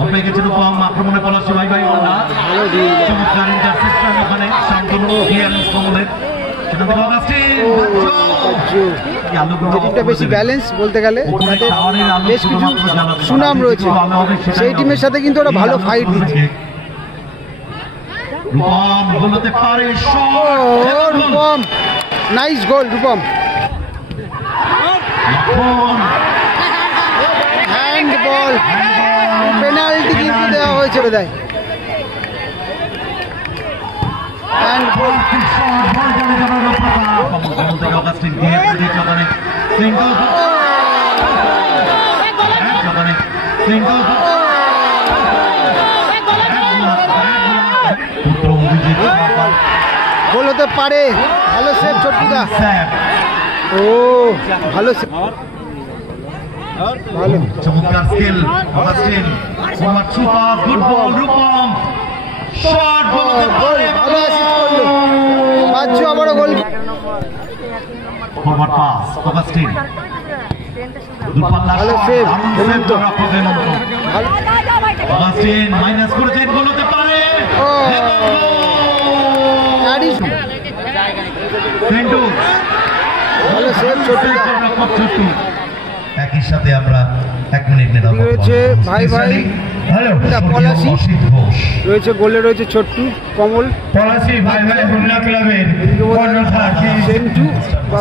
হয়ে গেছে রূপম, আক্রমণে পলাশী ভাই ভাই ওনা চমৎকার ইন্টারসেপশন ওখানে শান্তনু ক্লিয়ারেন্স কমলের যেটিটা বেশি ব্যালেন্স বলতে গেলে বেশ কিছু সুনাম রয়েছে, সেই টিমের সাথে কিন্তু ওরা ভালো ফাইট দিচ্ছে। Rupam nice goal, Rupam hand ball, penalty কিন্তু দেওয়া হয়েছে বোধহয়। হ্যান্ড বল গোল হতে পারে। ভালো সেভ ছোট্টুদা, ও ভালো সেভ, ভালো চমৎকার skill Augustine, super good ball Rupam, shot ভালো অ্যাসিস্ট করলো বাচ্চু, আবারও গোল। ফরওয়ার্ড পাস অগাস্টিন, ভালো সেভ হেমন্ত, ভালো অগাস্টিন মাইনাস করেছেন, গোল হতে পারে। ভালো সেভ ছোট্টু। একই সাথে আমরা 1 মিনিট রয়েছে ভাই ভাই পলাশী, রয়েছে গোলে রয়েছে ছোট্টু, কমল, পলাশী ভাই ভাই বুমলা ক্লাবের সেন্টু বা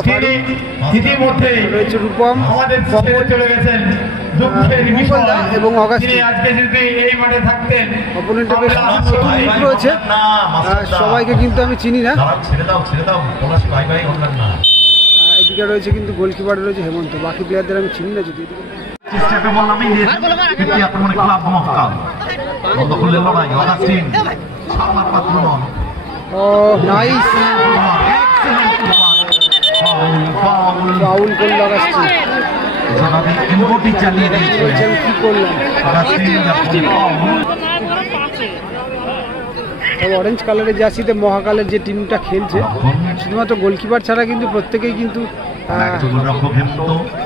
ইতিমধ্যে রয়েছে রূপম, কমল চলে গেছেন, দুঃখের বিষয় এবং অগাস্টিন। আজকে যদি এই মাঠে থাকতেন অপোনেন্টের বেশ নতুন রয়েছে, সবাইকে কিন্তু আমি চিনি না। ছেড়ে দাও পলাশী ভাই ভাই অন্যান্য না। এদিকে রয়েছে কিন্তু গোলকিপার রয়েছে হেমন্ত, বাকি প্লেয়ারদের আমি চিনি না। যদি চেষ্টাকে বললাম আক্রমণে ক্লাব মহকাল বন্ধুলের লড়াই অগাস্টিন সামার পাত্র নন। ও নাইস ফাউল করল অগাস্টিন, এমবি চালিয়ে দিয়েছে, কি করলাম। তবে অরেঞ্জ কালারের জার্সিতে মহাকালের যে টিমটা খেলছে, শুধুমাত্র গোলকিপার ছাড়া কিন্তু প্রত্যেকেই কিন্তু,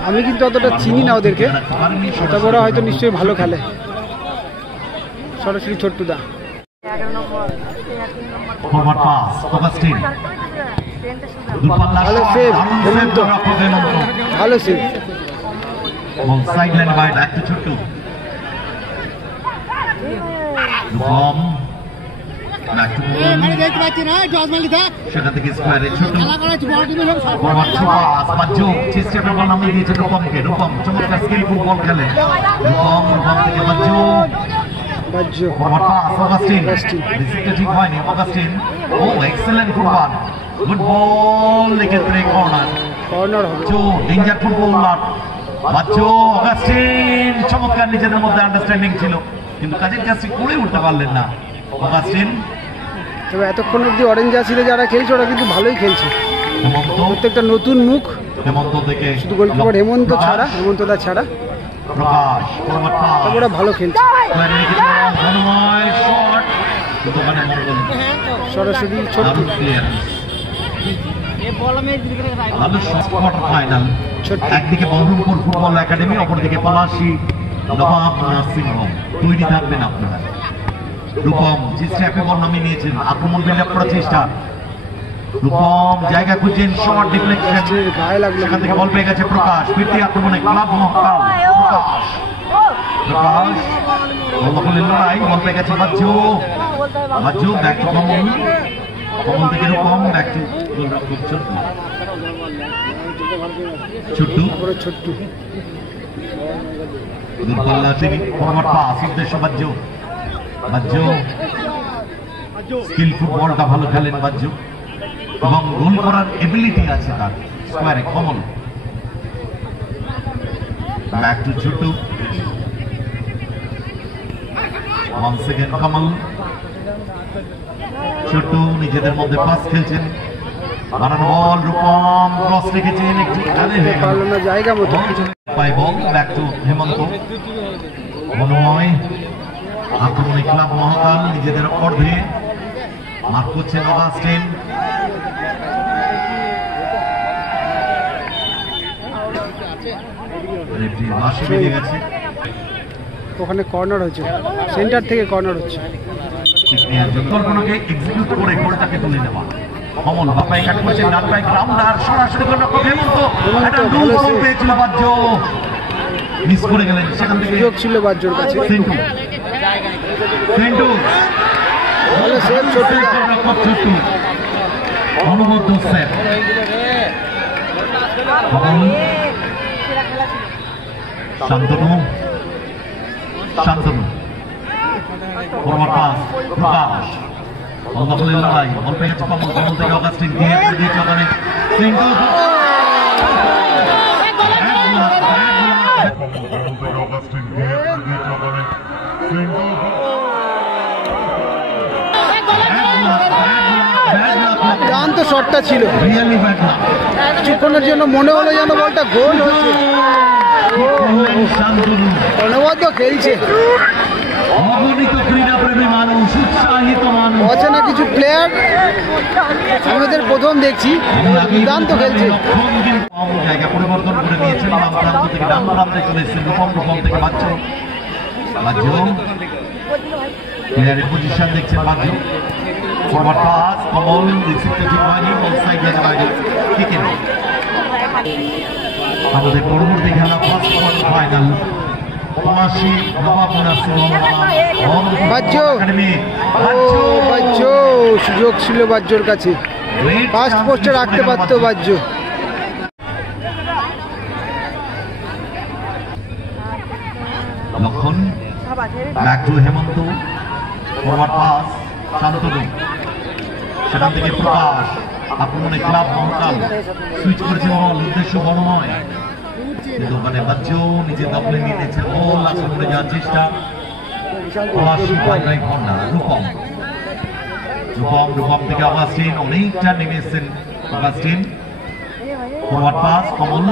আমি কিন্তু অতটা চিনি না ওদেরকে, তবে ওরা হয়তো নিশ্চয়ই ভালো খেলে। সরাসরি ছোট্টুদা, ভালো সেভ হেমন্ত, ভালো সেভ। সেখান থেকে স্কোয়ারে ছোট চেষ্টা বল নামিয়ে দিয়েছে রূপমকে, রূপম চমৎকার স্কিলফুল বল খেলে, রূপম থেকে ঠিক হয়নি অগাস্টিন, ও এক্সেলেন্ট ফুটবল, গুড বল এক্ষেত্রে corner danger footballer Bachchu Augustine, চমৎকার নিজেদের মধ্যে আন্ডারস্ট্যান্ডিং ছিল, কিন্তু কাজের কাজটি করে উঠতে পারলেন না অগাস্টিন। তবে এতক্ষণ অব্দি অরেঞ্জ জার্সিতে যারা খেলছে ওরা কিন্তু ভালোই খেলছে, প্রত্যেকটা নতুন মুখ, হেমন্ত থেকে শুধু গোলকিপার হেমন্তদা ছাড়া প্রকাশ, তবে ওরা ভালো খেলছে। সরাসরি ছোট্টু, একদিকে বহরমপুর ফুটবল একাডেমি, অপরদিকে পলাশী নবাব নার্সিং হোম, তৈরি থাকবেন আপনারা। রূপম চেষ্টা বল নামিয়ে নিয়েছেন, আক্রমণ বিল্ড আপ করার চেষ্টা, রূপম জায়গা খুঁজছেন, শর্ট ডিফ্লেকশন, সেখান থেকে বল পেয়ে গেছে প্রকাশ, ফিরতি আক্রমণে ক্লাব মহকাল, প্রকাশ বলের লড়াই, বল পেয়ে গেছে বাচ্চু, ব্যাক টু কমল, কমল থেকে রূপম ব্যাক টু ছোট্টু, দূরপাল্লা তিনি ফরওয়ার্ড পাস উদ্দেশ্য বাচ্চু, স্কিল ফুটবলটা ভালো খেলেন বাচ্চু, এবং গোল করার এবিলিটি আছে তার। স্কোয়ারে Kamal, back to Chhotu, once again Kamal, Chhotu নিজেদের মধ্যে পাস খেলছেন, বানানো বল রূপম ক্রস রেখেছেন, একটু জায়গা মতো পাই বল, ব্যাক টু হেমন্ত, মনোময় আক্রমণে ক্লাব মহাকাল নিজেদের অর্ধে মার্ক করছেন অগাস্টিন, ওখানে কর্নার হচ্ছে, সেন্টার থেকে কর্নার হচ্ছে। কল্পনাকে এক্সিকিউট করে গোলটাকে তুলে নেওয়া। কমল বাপাই কাট করছে, ডান পাই গ্রাউন্ডার সরাসরি গোল রক্ষক হেমন্ত। একটা ভালো গোল পেয়েছিল বাজ্য, মিস করে গেলেন। সেখান থেকে সুযোগ ছিল বাজ্যর কাছে। সেন্টু সেন্টু ভালো সেভ ছোট্টু। রক্ষক ছোট্টু অনুবদ্ধ save. Shantanu Shantanu forward pass Prakash অলবাকুলের লড়াই বল পেয়ে গেছে কমল, কমল থেকে অগাস্টিন দিয়ে দিয়েছে ওখানে সিঙ্গল। দুর্দান্ত শটটা ছিল, রিয়েলি ব্যাড লাক। কিছুক্ষণের জন্য মনে হলো যেন বলটা গোল হয়েছে। শান্তনু অনবদ্য খেলছে, অগণিত ক্রীড়াপ্রেমী মানুষ, উৎসাহিত মানুষ, অচেনা কিছু প্লেয়ার আমাদের প্রথম দেখছি, দুর্দান্ত খেলছে। জায়গা পরিবর্তন করে নিয়েছেন, বাম প্রান্ত থেকে ডান প্রান্তে চলে এসেছেন রূপম, রূপম থেকে বাচ্চ বাচ্চ প্লেয়ারের পজিশন দেখছেন বাচ্চ। ফরওয়ার্ড পাস কমল, রিসিভটা ঠিক হয়নি, অফ সাইড লেগে বাইরে কিক ইন। আমাদের পরবর্তী খেলা ফার্স্ট কোয়ার্টার ফাইনাল পলাশী নবাব নাসির বাজ্য, একাডেমি। বাজ্য সুযোগ ছিল বাজ্যর কাছে, ফার্স্ট পোস্টে রাখতে পারতো বাজ্য। Lakshman back to Hemanta, forward pass Shantanu, সেখান থেকে প্রকাশ আক্রমণে ক্লাব মহকাল সুইচ করেছে বল, উদ্দেশ্য বড় নয় কিন্তু ওখানে বাচ্চু নিজে দখলে নিয়ে নিয়েছে বল, আক্রমণে যাওয়ার চেষ্টা। পলাশী ভাই ঘন্টা রূপম, রূপম রূপম থেকে অগাস্টিন, অনেকটা নেমে এসছেন অগাস্টিন। ফরওয়ার্ড পাস কমল,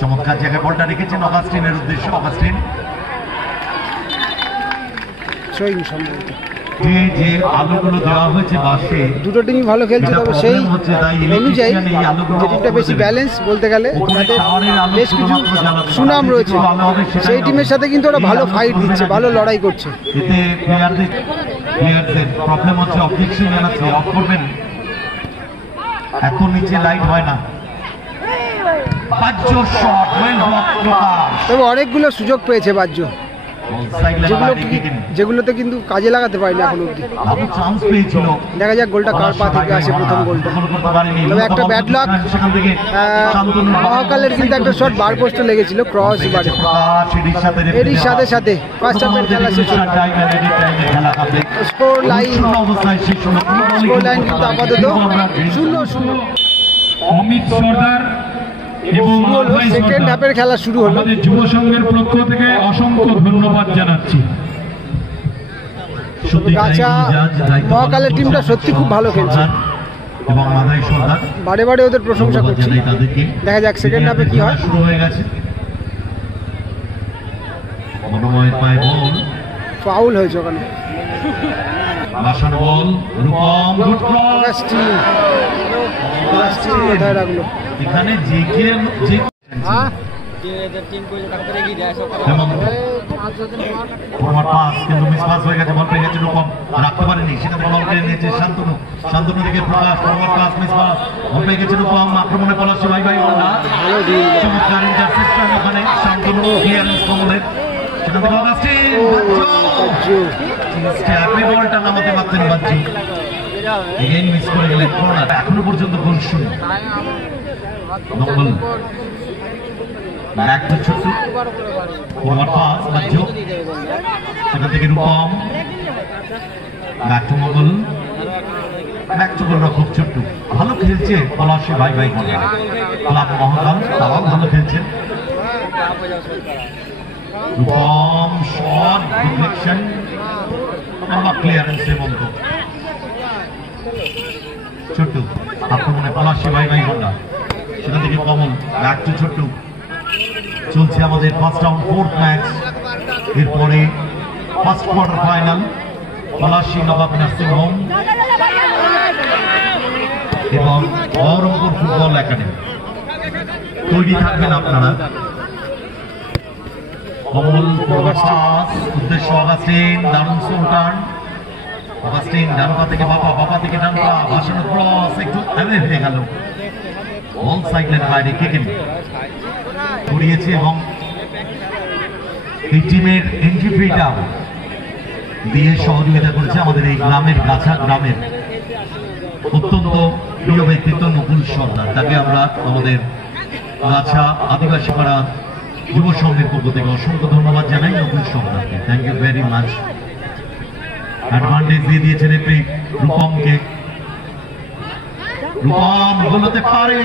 চমৎকার জায়গায় বলটা রেখেছেন অগাস্টিনের উদ্দেশ্য। অগাস্টিন যে আলোগুলো দেওয়া হয়েছে বাসে, দুটো টিমই ভালো খেলছে, তবে সেই অনুযায়ী যে টিমটা বেশি ব্যালেন্স বলতে গেলে তাদের বেশ কিছু সুনাম রয়েছে, সেই টিমের সাথে কিন্তু ওরা ভালো ফাইট দিচ্ছে, ভালো লড়াই করছে। এতে প্লেয়ারদের প্রবলেম হচ্ছে, অবজেকশন জানাচ্ছে, অফ করবেন, এত নিচে লাইট হয় না। বাজ্য শট, ওয়েল ব্লক প্রকাশ, তবে অনেকগুলো সুযোগ পেয়েছে বাজ্য, যেগুলোতে কিন্তু কাজে লাগাতে পারিনি এখন অব্দি। দেখা যাক গোলটা কার পা থেকে আসে, প্রথম গোলটা। তবে একটা ব্যাড লাক, মহাকালের কিন্তু একটা শট বার পোস্টে লেগেছিল, ক্রস বারে। এরই সাথে সাথে ফার্স্ট হাফের খেলা শেষ হলো। স্কোর লাইন কিন্তু আপাতত 0-0। অমিত সর্দার এবং সেকেন্ড হাফের খেলা শুরু হলো। আমাদের যুব সংঘের পক্ষ থেকে অসংখ্য ধন্যবাদ জানাচ্ছি। গাছা মহাকালের টিমটা সত্যি খুব ভালো খেলছে, এবং মাদাই সর্দার বারে বারে ওদের প্রশংসা করছি। দেখা যাক সেকেন্ড হাফে কি হয়। শুরু হয়ে গেছে, মনোময় পায় বল, ফাউল হয়েছে ওখানে। বাসার বল, রূপম গুড ক্রস, অগাস্টিন কোথায় রাখলো? এখানে যে কে যে ফরওয়ার্ড পাস কিন্তু মিস পাস হয়ে গেছে, বল পেয়ে গেছে রূপম, রাখতে পারেনি, সেখানে বল কেড়ে নিয়েছে শান্তনু, শান্তনু থেকে প্রকাশ, ফরওয়ার্ড পাস মিস পাস, বল পেয়ে গেছে রূপম, আক্রমণে পলাশী ভাই চমৎকার ইন্টারসেপশন ওখানে শান্তনু, ক্লিয়ারেন্স কমলের, সেখান থেকে অগাস্টিন স্ট্যাপে বলটা নামাতে পারতেন বাচ্চু, এগেইন মিস করে গেলেন কর্নার। এখনো পর্যন্ত গোল শূন্য। নকল back to Chhotu, forward pass Bachchu, সেখান থেকে Rupam, back to Mangal, back to গোলরক্ষক ছোট্টু। ভালো খেলছে পলাশী ভাই ভাই ক্লাব মহাকাল, তারাও ভালো খেলছেন। রূপম শট ডিফ্লেকশন, লম্বা ক্লিয়ারেন্স হেমন্ত, ছোট্টু আক্রমণে পলাশী ভাই ভাই ঘন্টা, সেখান থেকে কমল, ব্যাক টু ছোট্টু। চলছে আমাদের ফার্স্ট রাউন্ড ফোর্থ ম্যাচ, এরপরে ফার্স্ট কোয়ার্টার ফাইনাল পলাশী নবাব নার্সিং হোম এবং বহরমপুর ফুটবল একাডেমি। তৈরি থাকবেন আপনারা। কমল উদ্দেশ্য অগাস্টিন, দারুণ সুলতান। অগাস্টিন ডানপা থেকে বাবা থেকে ডানপা, ভাসানো ক্রস একটু অ্যাওয়ে হয়ে গেল। বল সাইকেলের বাইরে কিকিং করিয়েছে এবং এই টিমের এন্ট্রি ফিটা দিয়ে সহযোগিতা করেছে আমাদের এই গ্রামের গাছা গ্রামের অত্যন্ত প্রিয় ব্যক্তিত্ব নকুল সর্দার। তাকে আমরা আমাদের গাছা আদিবাসী পাড়া যুব সংঘের পক্ষ থেকে অসংখ্য ধন্যবাদ জানাই নকুল সর্দারকে। Thank you very much. Advantage দিয়ে দিয়েছেন একটি রূপমকে। রূপম গোলতে পারে,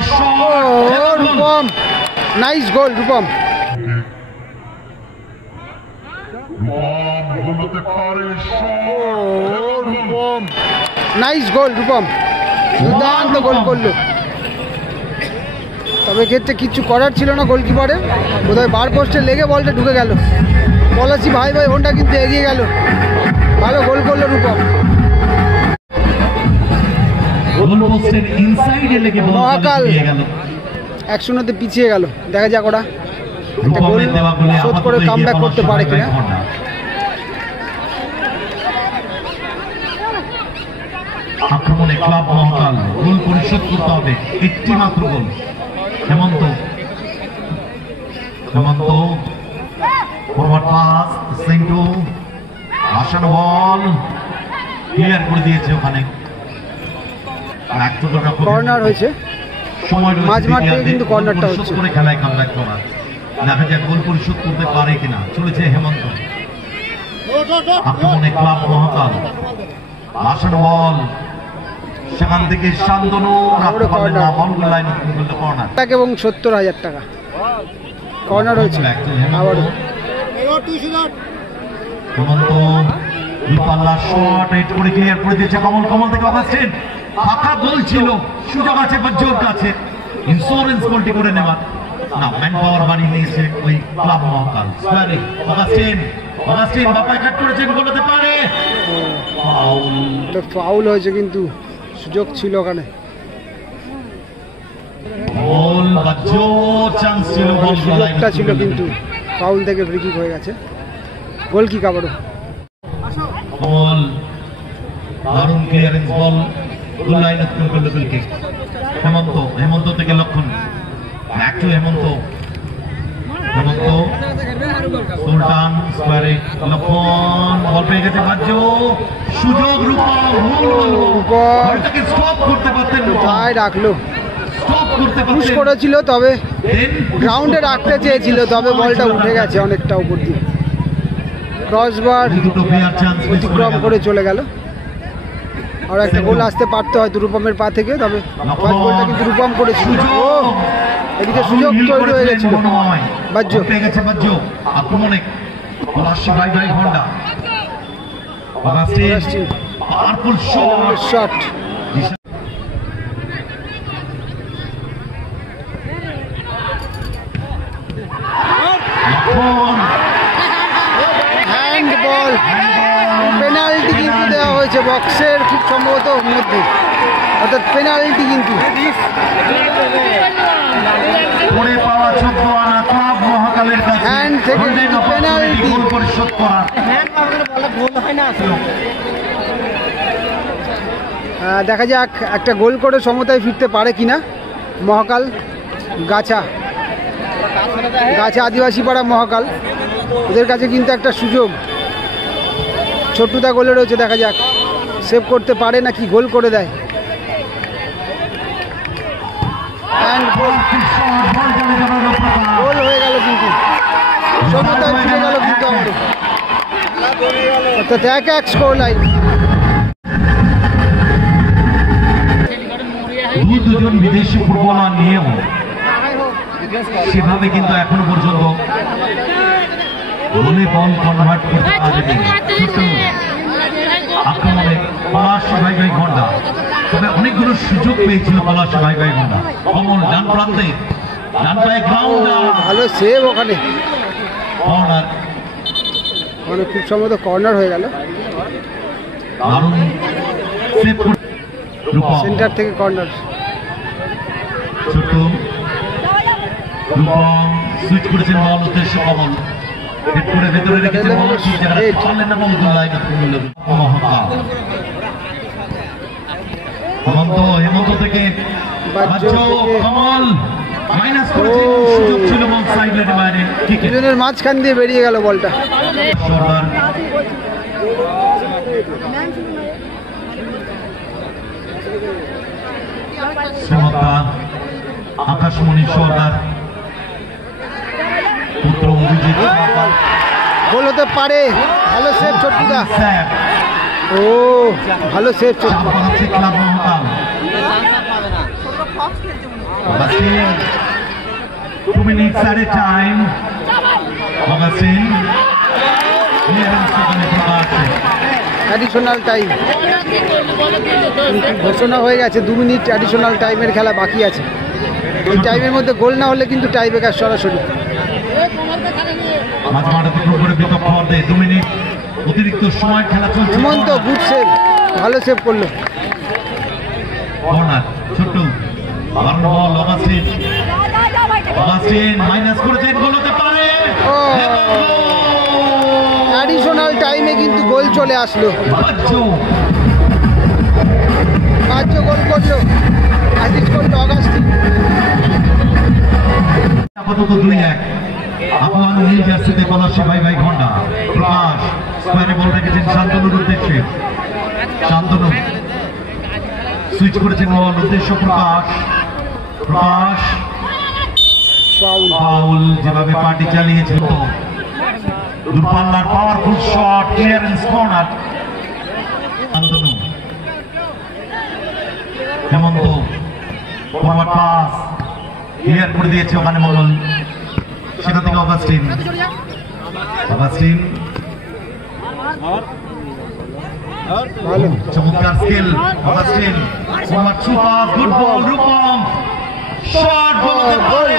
Rupam nice goal. Rupam nice goal. Rupam দুর্দান্ত গোল করলো, তবে ক্ষেত্রে কিচ্ছু করার ছিল না গোলকিপারের। বোধহয় বার পোস্টে লেগে বলটা ঢুকে গেল। পলাশি ভাই হোন্ডা কিন্তু এগিয়ে গেল। ভালো গোল করলো রূপম। মহাকাল 1-0 পিছিয়ে গেল। দেখা যাক ওরা একটা গোল শোধ করে কামব্যাক করতে পারে কিনা। আক্রমণে ক্লাব মহাকাল গোল পরিশোধ করতে হবে, একটি মাত্র goal. Hemanta forward pass, Sentu আসানো বল ক্লিয়ার করে দিয়েছে। ওখানে কর্নার হয়েছে, মাঝ মাঠ থেকে কিন্তু কর্নারটা হচ্ছে। করে খেলায় কামব্যাক করা, দেখা যাক গোল পরিশোধ করতে পারে কিনা। চলেছে হেমন্ত। আক্রমণে ক্লাব মহাকাল, আসানো বল সেখান থেকে শান্তনু রাখতে পারলেন না, বল লাইন কর্নার এবং 70,000 টাকা কর্নার হয়েছে। আবার হেমন্ত পাল্লা শট হিট করে ক্লিয়ার করে দিয়েছে। কমল থেকে অগাস্টিন, ফাঁকা গোল ছিল, সুযোগ আছে বাজ্জোর কাছে ইন্স্যুরেন্স গোলটি করে নেওয়ার। না, ম্যান পাওয়ার বানিয়ে নিয়েছে ওই ক্লাব মহাকাল। অগাস্টিন বাপায় কাট করেছেন, গোলতে পারে। ফাউল হয়েছে কিন্তু সুযোগ ছিল ওখানে। গোল বাজ্জোর চান্স ছিল, সুযোগটা ছিল কিন্তু ফাউল থেকে ফ্রি কিক হয়ে গেছে। গোল কিক আবারও। বল দারুণ ক্লিয়ারেন্স, বল গোল লাইন অতিক্রম করলো। গোল কিক হেমন্ত থেকে লক্ষণ, ব্যাক টু হেমন্ত সুলতান স্কোয়ারে লক্ষণ, বল পেয়ে গেছে বাজ্য, সুযোগ রূপমটাকে স্টপ করতে পারতেন, রাখলো স্টপ করতে পুশ করেছিল, তবে গ্রাউন্ডে রাখতে চেয়েছিল, তবে বলটা উঠে গেছে অনেকটা উপর দিয়ে। ক্রসবার অতিক্রম করে চলে গেল। আর একটা গোল আসতে পারতো হয়তো রূপমের পা থেকে, তবে ফার্স্ট গোলটা কিন্তু রূপম করেছিল। এদিকে সুযোগ তৈরি হয়ে গেছিল। বাজ্য পেয়ে গেছে বাজ্য। আক্রমণে পলাশি ভাই Honda, powerful shot. Hand ball, penalty কিন্তু দেওয়া হয়েছে বক্সের খুব সম্ভবত মধ্যে, অর্থাৎ পেনাল্টি কিন্তু। হ্যান্ড থেকে পেনাল্টি পরিশোধ করা। দেখা যাক একটা গোল করে সমতায় ফিরতে পারে কিনা মহাকাল। গাছা আদিবাসী পাড়া মহাকাল, ওদের কাছে কিন্তু একটা সুযোগ। ছোট্টুদা গোলে রয়েছে, দেখা যাক সেভ করতে পারে নাকি গোল করে দেয়। গোল হয়ে গেল কিন্তু সমতায় ফিরে গেল কিন্তু আমাদের, অর্থাৎ 1-1 স্কোর লাইন। দুজন বিদেশি ফুটবলার নিয়েও সেভাবে কিন্তু এখনো পর্যন্ত গোলে বল কনভার্ট করতে পারেনি। আক্রমণে পলাশি ভাই ঘন্টা, তবে অনেকগুলো সুযোগ পেয়েছিল পলাশি ভাই ঘন্টা। কমল ডান প্রান্তে, ডান পায়ে গ্রাউন্ডার, ভালো সেভ ওখানে। কর্নার, মানে খুব সম্ভবত কর্নার হয়ে গেল। দারুণ সেভ সেন্টার থেকে কর্নার। ছোট রূপম সুইচ করেছেন বল উদ্দেশ্য কমল, হেড করে ভেতরে রেখেছে পলাশি, যারা পারলেন না মহদুল্লাহ মহাকাল। হেমন্ত থেকে বাচ্চু কমল মাইনাস করেছেন, সুযোগ ছিল বল সাইড লাইনে বাইরে, দুজনের মাঝখান দিয়ে বেরিয়ে গেল বলটা। সর্দার শ্রীমতা আকাশমণি সর্দার পুত্র অভিজিৎ গোল হতে পারে, ভালো সেভ ছোট্টুদা। ও ভালো save Chhotu. Club Mahakal 2 minutes at a time. Augustine additional time ঘোষণা হয়ে গেছে, 2 মিনিট অ্যাডিশনাল টাইমের খেলা বাকি আছে। এই টাইমের মধ্যে গোল না হলে কিন্তু টাই ব্রেকার সরাসরি।2 মিনিট অতিরিক্ত সময় খেলা চলছে। হেমন্ত গুড সেভ, ভালো সেভ করলো। কর্নার ছোট্ট আবার বল অগাস্টিন মাইনাস করেছেন, গোল হতে পারে। অ্যাডিশনাল টাইমে কিন্তু গোল চলে আসলো, বাচ্চু গোল করলো, অ্যাসিস্ট করলো অগাস্টিন। আপাতত 2-1 আফগান নীল জার্সিতে পলাশি ভাই ভাই ঘন্টা। প্রকাশ স্কোয়ারে বল রেখেছেন শান্তনুর উদ্দেশ্যে, শান্তনু সুইচ করেছেন বল উদ্দেশ্য প্রকাশ। ফাউল, যেভাবে পার্টি চালিয়েছিল। দূরপাল্লার powerful shot, clearance corner. Shantanu, Hemanta forward pass clear করে দিয়েছে ওখানে মঙ্গল, সেখান থেকে অগাস্টিন ভালো চমৎকার skill. Augustine forward super good ball, Rupam shot, goal হতে পারে।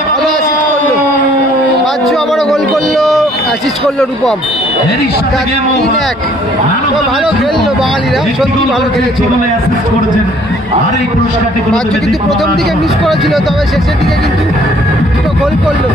বাচ্চু আবারও গোল করলো, অ্যাসিস্ট করলো রূপম। 3-1 ভালো খেললো বাঙালিরা, সত্যি ভালো খেলেছে। বাচ্চু কিন্তু প্রথম দিকে মিস করেছিল, তবে শেষের দিকে কিন্তু দুটো গোল করলো।